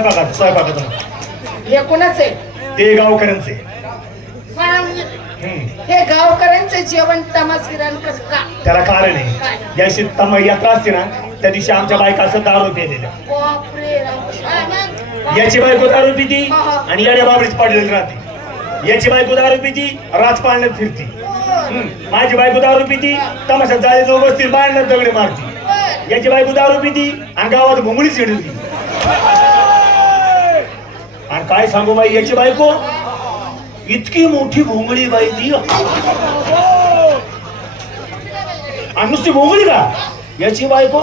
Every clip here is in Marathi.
स्वयंपाकात स्वयंपाकात हे कोणाच आहे? ते गावकऱ्यांचे हम्म. हे गावकऱ्यांचं जेवण तमासगिरांकडे का? त्याला कारण आहे. या दिवशी तम यात्रा असते ना त्या दिवशी आमच्या बायका असं दारू पेलेल्या. याची बायको दारू पिती. आणि याड्या बाबडीत पडलेली राहते. याची बायको दारू पिती राज पाळण्यात फिरती. हम्म. माझी बायको दारू पिती तमाशात जाळे जो बसतील बाळण्यात दगडे मारती. याची बायको दारू पिती आणि गावात घोंगडी चिडती आणि काय सांगू बाई याची बायको? इतकी मोठी भोंगळी बाई ती. आणि नुसती भोंगळी का? याची बायको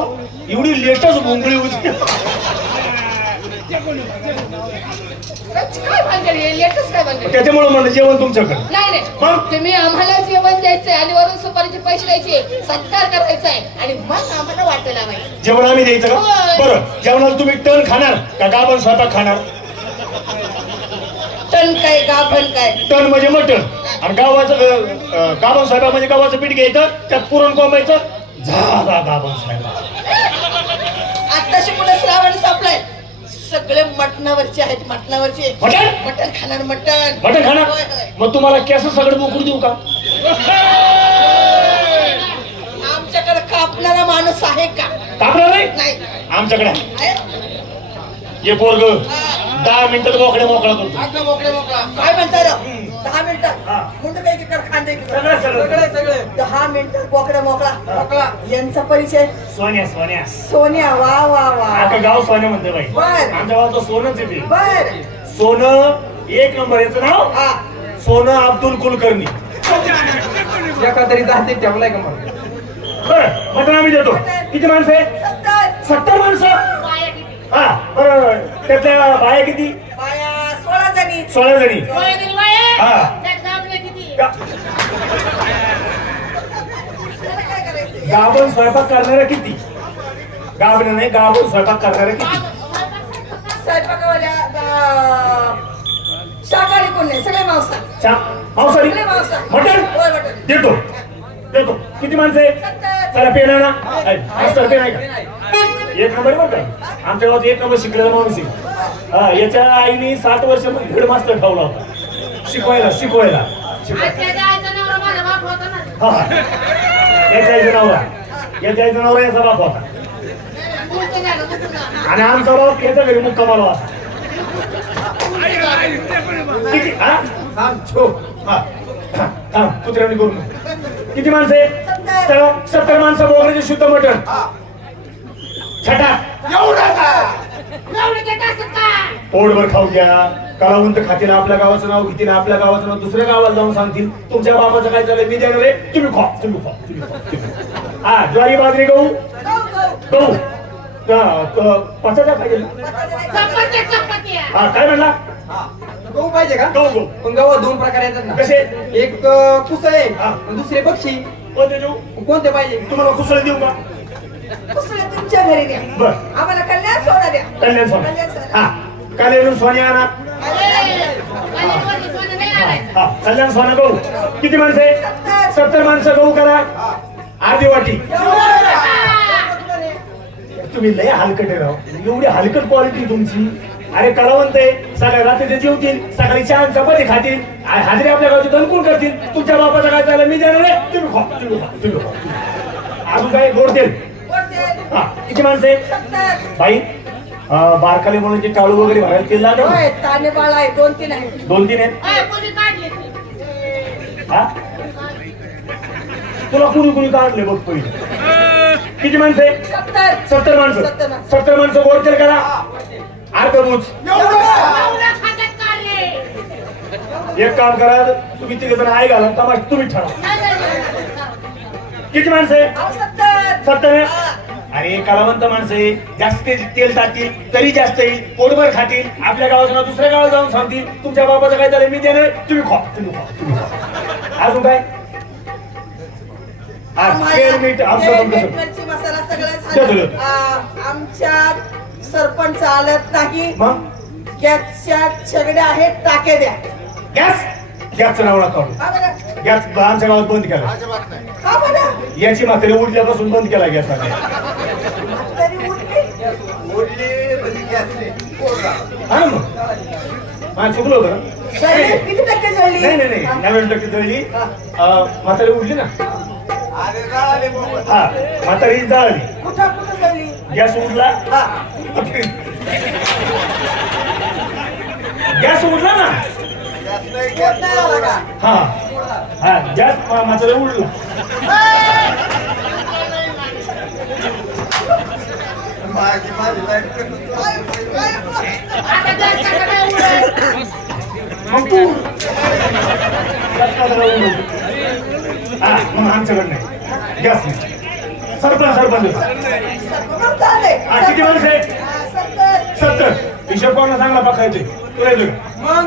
एवढी लेटच भोंगळी होती? त्याच्यामुळे म्हणलं जेवण तुमच्याकडे. नाही मग? नाही तुम्ही आम्हाला जेवण द्यायचंय आणि वरून सुपारीचे पैसे द्यायचे सत्कार करायचा आहे. आणि मग आम्हाला वाटलं जेवण आम्ही द्यायचं का. बरं जेवणाला तुम्ही टण खाणार का गाभण स्वयंपाक खाणार? टन काय गाभण काय? टण म्हणजे मटण. आणि गावाचं गाभण स्वयंपाक म्हणजे गावाचं पीठ घ्यायचं त्यात पुरण कोंबायचं. झाला गाभण स्वयंपाक आत्ताशी कुठे श्रावण संपलाय? सगळे मटणावरचे आहेत मटणावरचे. मटण? मटण खाणार मटण. मटण खाणार. मग तुम्हाला केस सगळं मोकळू देऊ का? आमच्याकडे कापणारा माणूस आहे का? कापणार नाही? आमच्याकडे? ये पोरग. दहा मिनिटात मोकळे मोकळा करतो. मोकळे मोकळा. काय म्हणताय? दहा मिनिटात हा. मुंड काय कर खांदे. सगळं सगळं दहा मिनिटात मोकळा मोकळा. मोकळा. यांचा परिचय? सोन्या सोन्या. सोनिया वा वा वा. आता गाव सोन्या म्हणते बाई. बर. आमच्या गावाचं सोनच येते बर. सोनं एक नंबर याचं नाव? हा. सोनं अब्दुल कुलकर्णी. एका तरी जाते ठेवलाय का मग? बरं मटण आम्ही देतो. किती माणसं आहे सत्तर. सत्तर माणसं? हा बरं. त्यातल्या बाया किती? बाया सोळा जणी. सोळा जणी. हा. गाभण स्वयंपाक करणाऱ्या किती? गाभण नाही गाभण स्वयंपाक करणाऱ्या किती? शाकाहारी कोण नाही? सगळे मांसाहारी. सगळे मांसा मटण? होय मटण. देतो. देतो. किती माणसं आहे चला पेन आहे ना पेन आहे का एक नंबर बरं का? आमच्या गावात एक नंबर शिकलेला माणूस हा याच्या आईने सात वर्ष हेड मास्टर ठेवला होता. शिकवायला शिकवायला. हा. याच्या आईचं नवरा. याच्या आईचं नवरा याचा बाप होता. आणि आमचा बाप याच्या घरी मुक्कामाला होता. किती? हा? थांब छो. हा. हा, थांब कुत्र्याने करून. किती माणसं सत्तर. माणसं बोगऱ्याचे शुद्ध मटण. छटा. पोटभर खाऊ घ्या. कलावंत खातील आपल्या गावाचं नाव घेतील आपल्या गावाचं नाव दुसऱ्या गावाला जाऊन सांगतील. तुमच्या बाबाचं काय झालंय? मी देणार आहे. तुम्ही खा तुम्ही खा तुम्ही खा, तुम्ही खा. हा ज्वारी बाजरी गहू? गहू, पचाचा पाहिजे? हा काय म्हणला? गहू पाहिजे का? गहू गहू. पण गहू दोन प्रकार येतात ना. कसे? एक कुसळ आहे. आणि दुसरे बक्षी कोणते देऊ? कोणते पाहिजे? तुम्हाला कुसळ देऊ का? कुसळ तुमच्या घरी द्या. बर. आम्हाला कल्याण सोडा द्या. कल्याण कल्याण सोन्या सोडा. हा. कल्याण सोन्या आणा. हा. कल्याण सोना गहू. किती माणसं आहे सत्तर. माणसं गहू करा. अर्धी वाटी. तुम्ही लय हलकट आहे राव. एवढी हलकट क्वालिटी तुमची. अरे कलावंत आहे. सकाळी रात्रीचे जेवतील. सकाळी चहा चपाती खातील. आ- हाजरी आपल्या गावची दणकून करतील? तुमच्या बापाचं काय चाललं मी देणार आहे. तुम्ही खा. तुम्ही खा. तुम्ही खा. अजून काय गोड तेल. हा किती माणसं आहे सत्तर. बाई बारकाले म्हणून जे टाळू वगैरे भरायला तेल लागेल होय ताने बाळ आहे दोन तीन आहे दोन तीन आहेत? हा? तुला कुणी कुणी काढले बघ पहिले? किती माणसं आहे सत्तर. सत्तर माणसं. सत्तर माणसं. सत्तर माणसं गोड तेल करा. अर्ध मूच एक काम करा तुम्ही तिघ जण आहे घाला तमाश तुम्ही ठरा किती माणसं आहे अहो, सत्तर. सत्तर आहे? हा. अरे कलावंत माणसं आहे जास्त तेल टाकतील तरी जास्त येईल पोटभर खातील आपल्या गावाचं नाव दुसऱ्या गावात जाऊन सांगतील तुमच्या बाबाचं काय झालं मी देणार तुम्ही खा तुम्ही खा तुम्ही खा. अजून काय? आमच्या सरपंच आलत नाही. मग? गॅसच्या शेगड्या आहेत टाके द्या. गॅस? गॅसचं नाव काढू हा बरं गॅस आमच्या गावात बंद केला. याची म्हातारी उडल्यापासून बंद केला गॅस मला चुकलं? जळली? किती टक्के जळली नाही नाही नाही. नव्याण्णव टक्के जळली. म्हातारी उडली ना? हा म्हातारी जळली. कुठं कुठं जळली गॅस उडला? हा. गॅस उडला ना? पोट नाही आला का हा. हा गॅस म्हातारी उडला. आता गॅस कसा आमच्याकडे नाही गॅस नाही सरपंच सरपंच किती माणसं आहेत? हा, सत्तर. हिशोब कोणाला चांगला पकायचे तुला येतो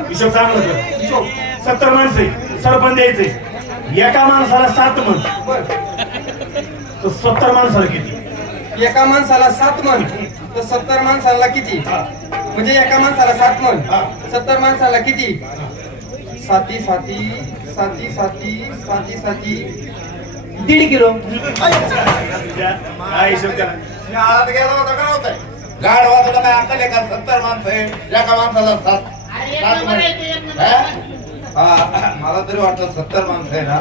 हिशोब चांगला. हिशोब सत्तर माणसं आहे. सरपंच द्यायचे एका माणसाला सात मन बर तर सत्तर माणसाला किती एका माणसाला सात मन तर सत्तर माणसाला किती. म्हणजे एका माणसाला सात मन. सत्तर माणसाला किती? साती साती साती साती साती साती. दीड किलो. द्या. हा हिशोब द्या गाड वाजवलं काय अक्कल आहे का? सत्तर माणसं आहे. एका माणसाला सात. एक सात हा? मला तरी वाटतं सत्तर माणसं आहे ना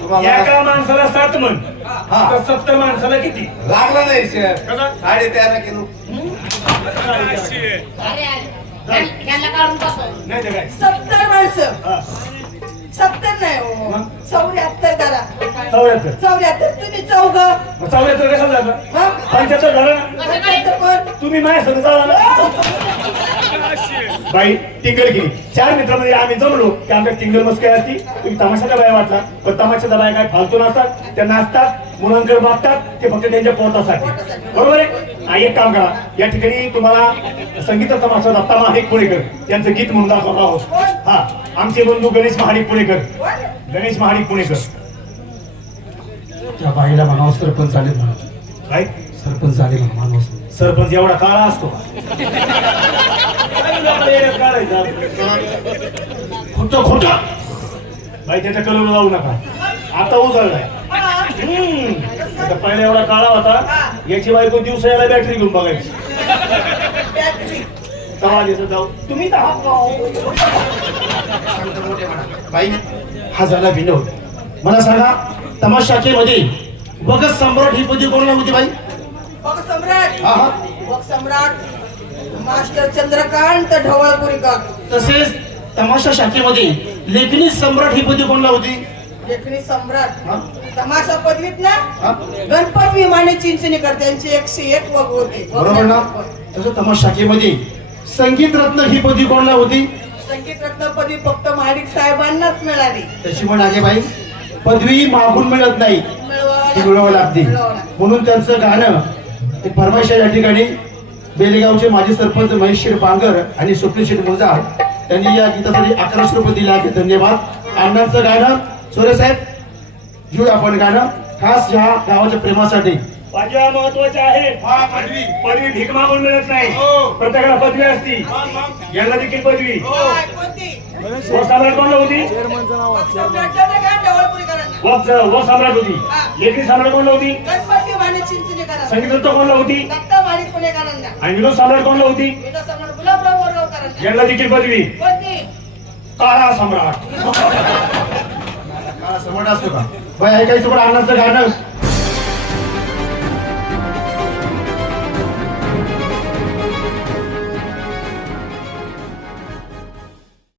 तुम्हाला एका माणसाला सात मन हा. तर सत्तर माणसाला किती लागला नाही शेअर कसा? साडे तेरा किलो अरे अरे ह्या- ह्याला काढून टाकू. नाही ते काय सत्तर माणसं हा. सत्तर नाही हो मग? चौऱ्याहत्तर करा चौऱ्याहत्तर चौऱ्याहत्तर तुम्ही चौघ मग चौऱ्याहत्तर कशाला झालं हा? पंच्याहत्तर झालं ना कसं काय? सत्तर कोण? तुम्ही माझ्या संग चालला बाई टिंगल गेली. चार मित्रामध्ये आम्ही जमलो की आमच्या टिंगल मस्त काय असती तुम्ही तमाशाच्या बाया वाटला. पण तमाशाच्या बाया काय? फालतू नसतात त्या नाचतात मुलांकडे मागतात ते फक्त त्यांच्या पोटासाठी. बरोबर आहे? एक काम करा. या ठिकाणी तुम्हाला संगीत तमाशा दत्ता महाडिक पुणेकर यांचं गीत म्हणून दाखवणार आहोत. हा आमचे बंधू गणेश महाडिक पुणेकर? गणेश महाडिक पुणेकर त्या बाईला म्हणावं सरपंच झाले म्हणून काय सरपंच झाले म्हणून माणूस. सरपंच एवढा काळा असतो खोट खोट बाई त्याच्या कलर जाऊ नका आता उजळलाय. आता पहिला एवढा काळा होता याची बायको दिवसा याला बॅटरी घेऊन बघायची जाऊ तुम्ही. बाई हा झाला विनोद मला सांगा तमाशाखेमध्ये वगत सम्राट ही पदवी कोणाला होती बाई बघ सम्राट हा बघ सम्राट मास्टर चंद्रकांत ढवळपुरीकर. तसेच तमाशा शाखेमध्ये लेखनी सम्राट ही पदवी कोणाला होती? लेखणी सम्राट? तमाशा पदवीत ना? गणपत विमाने चिंचणीकर त्यांची एकशे एक वग होते. बरोबर ना? तसं तमाशा शाखेमध्ये संगीत रत्न ही पदवी कोणाला होती? संगीत रत्न पदवी फक्त महाडिक साहेबांनाच मिळाली. त्याची म्हण आहे बाई. पदवी मागून मिळत नाही. मिळवावं लागते. म्हणून त्यांचं गाणं ते आहे या ठिकाणी बेलेगावचे माजी सरपंच महेश बांगर आणि स्वप्नील शेठ मुंजार त्यांनी या गीतासाठी अकराशे रुपये दिले आहेत. धन्यवाद. अण्णांचं गाणं सोरे साहेब घेऊ आपण गाणं. खास ह्या गावाच्या प्रेमासाठी. पाचव्या महत्त्वाच्या आहेत पदवी. पदवी भीक मागून मिळत नाही. प्रत्येकाला पदवी असती. यांना देखील पदवी. सम्राट कोणला होती? व सम्राट होती. लेखी सम्राट कोणला होती? संगीत कोणला होती? पुणेकरांना. आणि विनोद सम्राट कोणला होती? विनोद सम्राट गुलाबराव बोरगावकरांना यांना देखील पदवी. कोणती काळा सम्राट. काळा समोर असतो का? बाई ऐकायचं पण अण्णांचं गाणं